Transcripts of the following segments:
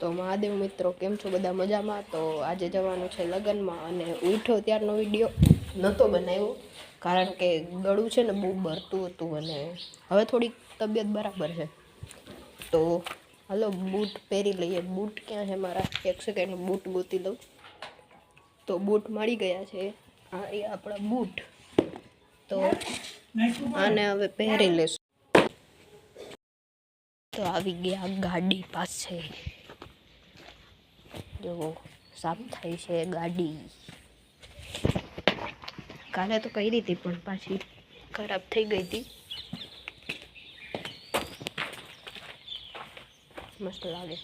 તો મહાદેવ મિત્રો કેમ છો બધા મજામાં? તો આજે જવાનું છે લગ્નમાં અને ઉઠ્યો ત્યારનો વિડીયો નહોતો બનાવ્યો કારણ કે ગળું છે ને બહુ ભરતું હતું અને હવે થોડીક તબિયત બરાબર છે. તો હાલો બૂટ પહેરી લઈએ. બૂટ ક્યાં છે મારા? એક સેકન્ડ બૂટ ગોતી લઉં. તો બૂટ મળી ગયા છે. આ એ આપણા બૂટ. તો આને હવે પહેરી લેશું. તો આવી ગયા ગાડી પાસે. જો સાફ થાય છે ગાડી. કાલે તો કરી હતી પણ પાછી ખરાબ થઈ ગઈ હતી. મસ્ત લાગે,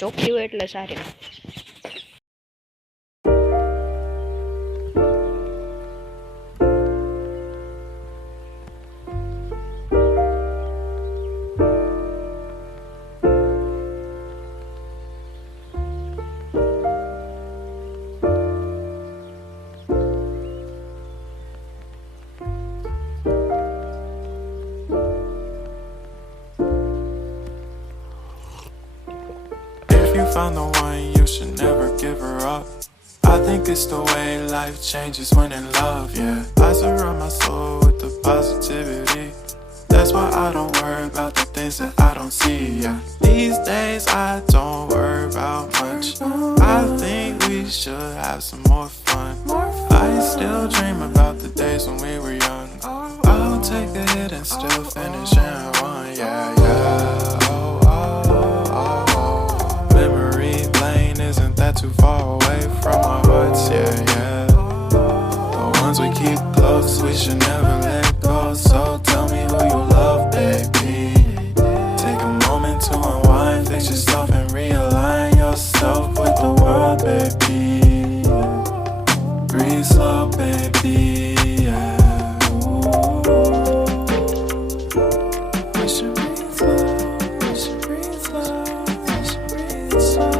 ચોખ્ખી હોય એટલે સારી. Found the one, you should never give her up. I think it's the way life changes when in love, yeah. I surround my soul with the positivity. That's why I don't worry about the things that I don't see, yeah. These days I don't worry about much. I think we should have some more fun. I still dream about the days when we were young. I'll take a hit and still finish in one, yeah, yeah. Too far away from our hearts, yeah, yeah. The ones we keep close, we should never let go. So tell me who you love, baby. Take a moment to unwind, fix yourself and realign yourself with the world, baby. Breathe slow, baby, yeah. We should breathe slow, we should breathe slow, we should breathe slow.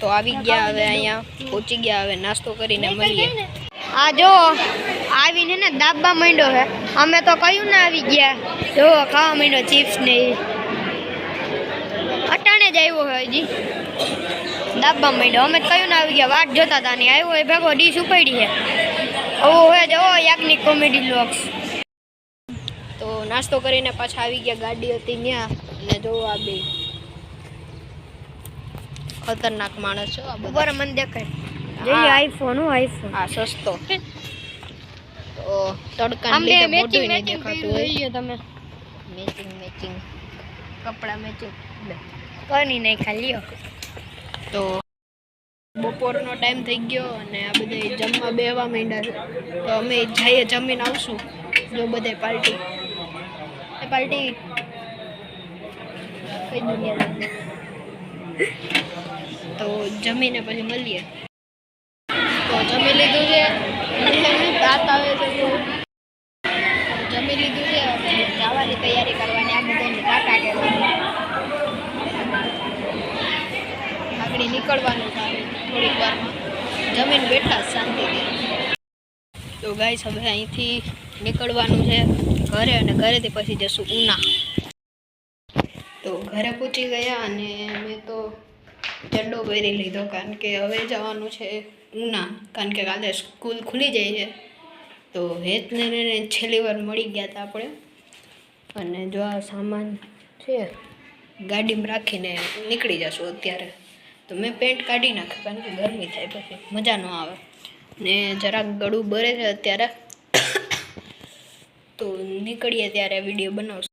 તો આવી ગયા, હવે અહીંયા પહોંચી ગયા. હવે નાસ્તો કરીને મળીએ. આ જો આવીને ને દાબા માંડ્યો છે. અમે તો કયું ને આવી ગયા, જો ખાવા માંડ્યો ચિપ્સ ને અટાણે જ આવ્યો છે. હજી દાબા માંડ્યો. અમે કયું ને આવી ગયા, વાટ જોતા હતા ને આવ્યો એ ભેગો ડીશ ઉપાડી છે. આવો હોય જો યાજ્ઞિક કોમેડી બ્લોગ્સ. તો નાસ્તો કરીને પાછા આવી ગયા. ગાડી હતી ત્યાં અને જો આ બે ખતરનાક માણસ છો. ઉપર મને દેખાય જોઈએ આઈફોન. હું આઈફોન આ સસ્તો. તો તડકા લીધે મોઢું નહીં દેખાતું હોય. તમે મેચિંગ કપડા મેચિંગ કોની નહીં ખાલી. તો બપોરનો ટાઈમ થઈ ગયો અને આ બધા જમવા બેહવા માંડ્યા છે. તો અમે જઈએ જમીને આવશું. જો બધે પાર્ટી કઈ દુનિયા. તો જમીને પછી મળીએ. તો જમી લીધું છે, દાંત આવે છે. જમી લીધું છે, જવાની તૈયારી કરવાની. આ બધાને ટાટા કહેવાની. આગળ નીકળવાનું થાય થોડીક વારમાં. જમીન બેઠા શાંતિથી. તો ગાઈસ હવે અહીંથી નીકળવાનું છે ઘરે અને ઘરેથી પછી જશું ઉના. તો તો ઘરે પહોંચી ગયા અને મેં તો ચડ્ડો પહેરી લીધો કારણ કે હવે જવાનું છે ઉના, કારણ કે કાલે સ્કૂલ ખુલી જાય છે. તો હેતને છેલ્લી વાર મળી ગયા હતા આપણે. અને જો આ સામાન છે ગાડીમાં રાખીને નીકળી જશું અત્યારે. તો મેં પેન્ટ કાઢી નાખ્યું કારણ કે ગરમી થાય પછી મજા ન આવે ને જરાક ગળું બરે છે અત્યારે. તો નીકળીએ ત્યારે વિડીયો બનાવશું.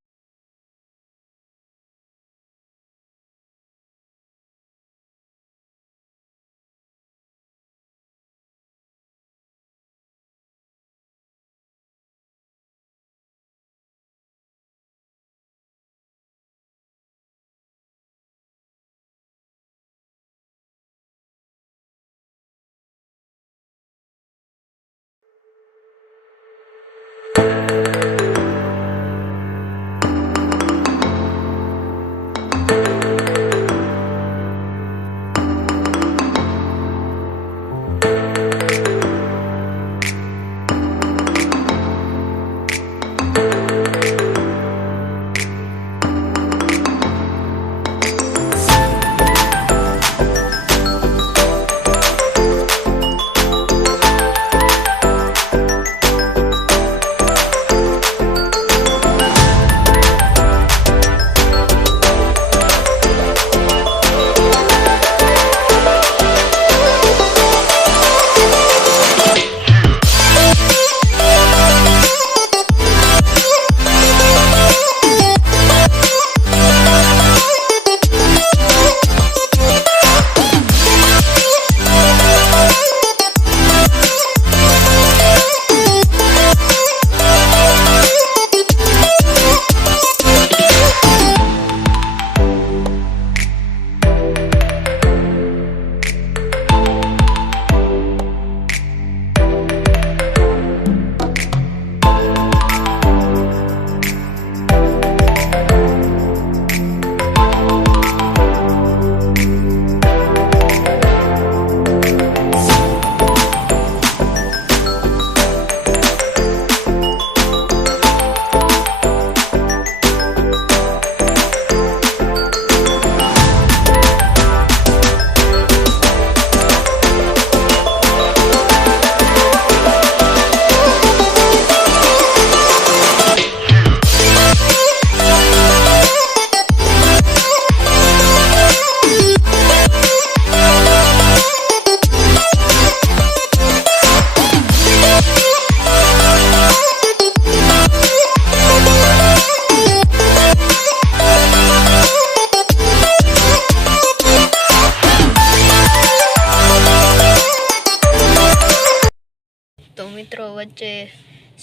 તો મિત્રો વચ્ચે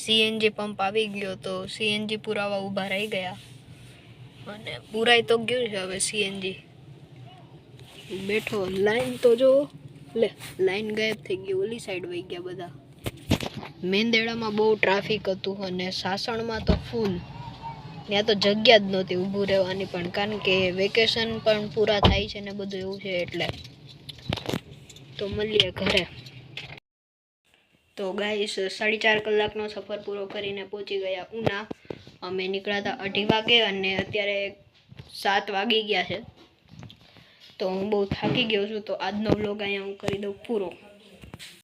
સીએનજી પંપ આવી ગયો તો સીએનજી પુરાવા ઊભા રહી ગયા અને પુરાઈ તો ગયું છે. હવે સીએનજી બેઠો, લાઈન તો જો લે લાઈન ગાયબ થઈ ગઈ, ઓલી સાઈડ વહી ગયા બધા. મેંદેડામાં બહુ ટ્રાફિક હતું અને સાસણમાં તો ફૂલ, ત્યાં તો જગ્યા જ નહોતી ઊભું રહેવાની પણ, કારણ કે વેકેશન પણ પૂરા થાય છે ને બધું એવું છે એટલે. તો મળીએ ઘરે. તો ગાઈસ 4.5 કલાકનો સફર પૂરો કરીને પહોંચી ગયા ઉના. અમે નીકળ્યા હતા 2:30 વાગે અને અત્યારે 7 વાગી ગયા છે. તો હું બહુ થાકી ગયો છું, તો આજનો વ્લોગ અહીંયા હું કરી દઉં પૂરો.